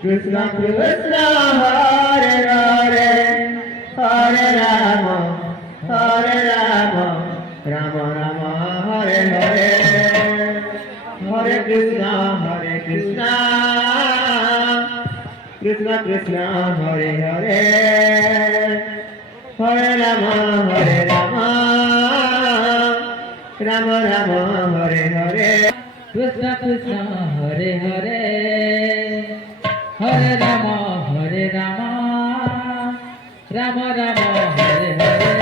Krishna Krishna Hare Hare Hare Rama Rama Rama Hare Hare Hare Krishna Krishna Krishna Hare Hare Hare Rama Rama Rama Hare Hare Krishna Krishna Hare Hare Hare Rama Rama Rama Hare Hare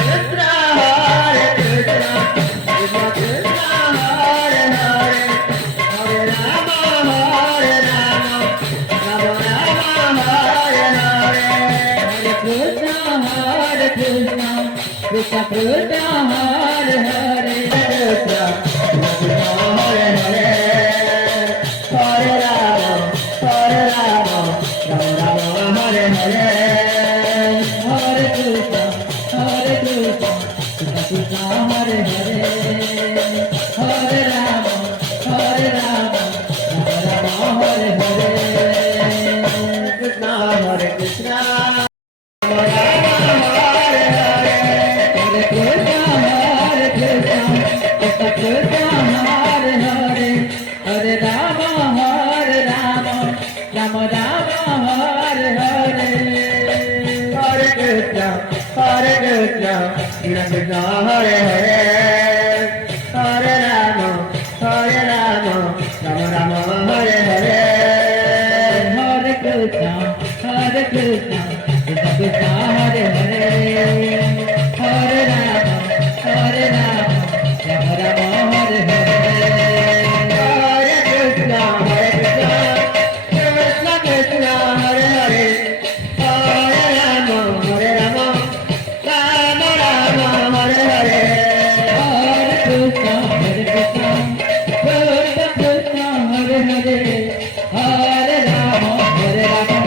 Krishna Hare Krishna Krishna Krishna Hare Hare Hare Rama Rama Rama Hare Hare Hare Krishna Krishna Krishna Hare Hare Krishna Hare Hare Hare Rama Rama Rama Hare Hare Hare Krishna Krishna Krishna Hare Hare Hare Rama Rama Hare Hare Krishna Hare Krishna Hare Krishna Krishna Hare Hare Hare Rama Rama Rama Hare Hare Hare Krishna Krishna Krishna Hare Hare Hare Rama Rama Rama Hare Hare Hare Krishna Krishna Krishna Hare Hare Hare Rama Rama Rama Hare Hare Hare Krishna Krishna Krishna Hare Hare Hare Rama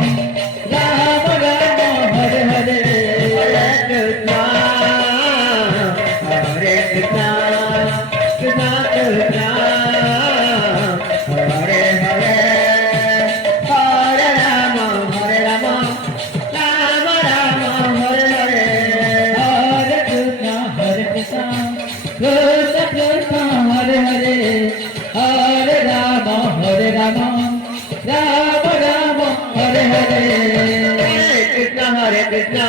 Krishna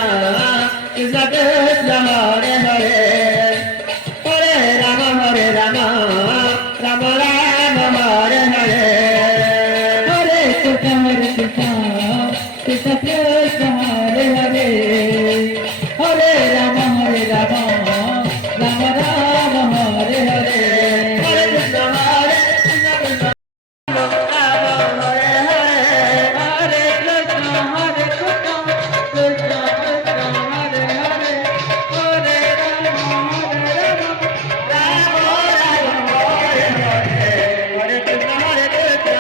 Krishna Krishna Hare Hare Hare Rama Rama Rama Hare Hare Hare Krishna Krishna Krishna Hare Hare Hare Rama Rama Rama Hare Hare Hare Krishna Krishna Rama Hare Hare Hare Krishna Krishna Krishna Hare Hare Hare Rama Hare Krishna Hare Krishna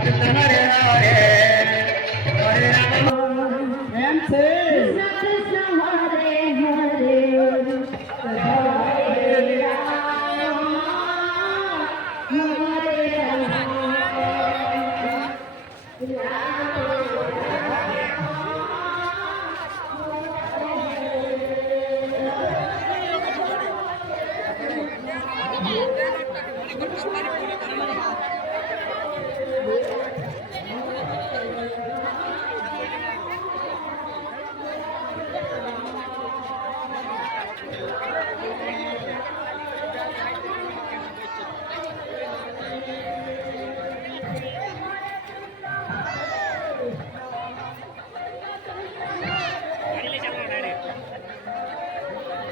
Krishna Hare Hare Hare Rama and say Krishna Hare Hare Hare Rama Hare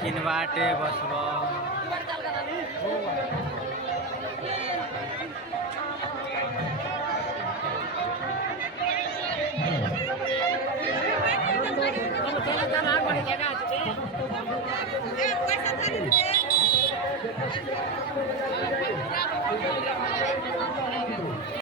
किनवाटे बसबो पैसा